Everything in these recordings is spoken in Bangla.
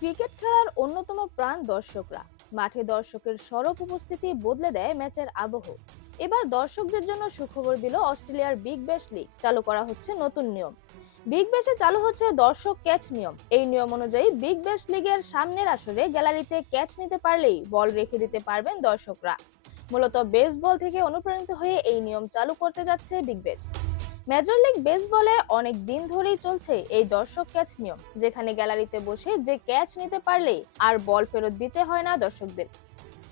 ক্রিকেট খেলার অন্যতম প্রাণ দর্শকরা। মাঠে দর্শকের সরব উপস্থিতি বদলে দেয় ম্যাচের আবহ। এবার দর্শকদের জন্য সুখবর দিল অস্ট্রেলিয়ার বিগ ব্যাশ লিগ। চালু করা হচ্ছে নতুন নিয়ম। বিগ ব্যাশে চালু হচ্ছে দর্শক ক্যাচ নিয়ম। এই নিয়ম অনুযায়ী বিগ ব্যাশ লিগের সামনের আসরে গ্যালারিতে ক্যাচ নিতে পারলেই বল রেখে দিতে পারবেন দর্শকরা। মূলত বেসবল থেকে অনুপ্রাণিত হয়ে এই নিয়ম চালু করতে যাচ্ছে বিগ ব্যাশ। মেজর লিগ বেসবলে অনেক দিন ধরেই চলছে এই দর্শক ক্যাচ নিয়ম, যেখানে গ্যালারিতে বসে যে ক্যাচ নিতে পারলে আর বল ফেরত দিতে হয় না দর্শকদের।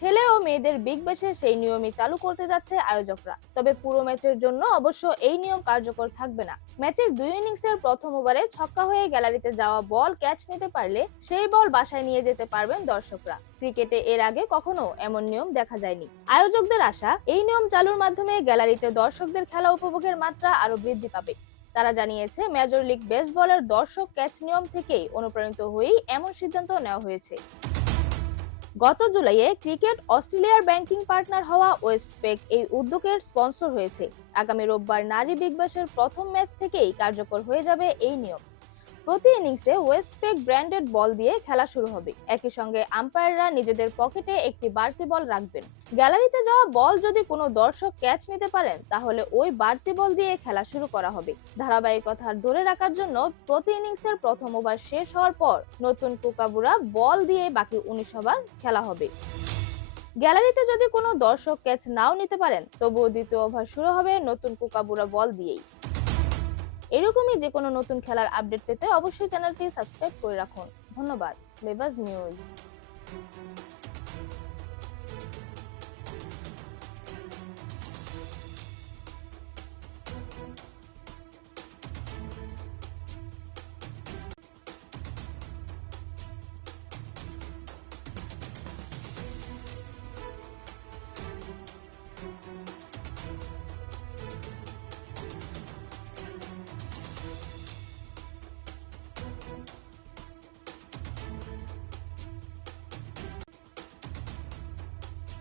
ছেলে ও মেয়েদের বিগ ব্যাশে সেই নিয়মই চালু করতে যাচ্ছে আয়োজকরা। তবে পুরো ম্যাচের জন্য অবশ্য এই নিয়ম কার্যকর থাকবে না। ম্যাচের দুই ইনিংসের প্রথম ওভারে ছক্কা হয়ে গ্যালারিতে যাওয়া বল ক্যাচ নিতে পারলে সেই বল বাসায় নিয়ে যেতে পারবেন দর্শকরা। ক্রিকেটে এর আগে কখনো এমন নিয়ম দেখা যায়নি। আয়োজকদের আশা, এই নিয়ম চালুর মাধ্যমে গ্যালারিতে দর্শকদের খেলা উপভোগের মাত্রা আরও বৃদ্ধি পাবে। তারা জানিয়েছে, মেজর লিগ বেসবলের দর্শক ক্যাচ নিয়ম থেকেই অনুপ্রাণিত হয়েই এমন সিদ্ধান্ত নেওয়া হয়েছে। গত জুলাইয়ে ক্রিকেট অস্ট্রেলিয়ার ব্যাংকিং পার্টনার হওয়া ওয়েস্ট পেক এই উদ্যোগের স্পন্সর হয়েছে। আগামী রোববার নারী বিগ ব্যাশের প্রথম ম্যাচ থেকেই কার্যকর হয়ে যাবে এই নিয়ম। প্রতি ইনিংসে ওয়েস্ট পেক ব্র্যান্ডেড বল দিয়ে খেলা শুরু হবে। একই সঙ্গে আম্পায়াররা নিজেদের পকেটে একটি বাড়তি বল রাখবেন। গ্যালারিতে যাওয়া বল যদি কোনো দর্শক ক্যাচ নিতে পারেন, তাহলে ওই বাড়তি বল দিয়ে খেলা শুরু করা হবে। ধারাবাহিকতা ধরে রাখার জন্য প্রতি ইনিংসের প্রথম ওভার শেষ হওয়ার পর নতুন কুকাবুরা বল দিয়ে বাকি উনিশ ওভার খেলা হবে। গ্যালারিতে যদি কোনো দর্শক ক্যাচ নাও নিতে পারেন, তবুও দ্বিতীয় ওভার শুরু হবে নতুন কুকাবুরা বল দিয়েই। এরকমই যে কোনো নতুন খেলার আপডেট পেতে অবশ্যই চ্যানেলটি সাবস্ক্রাইব করে রাখুন। ধন্যবাদ। লেবাস নিউজ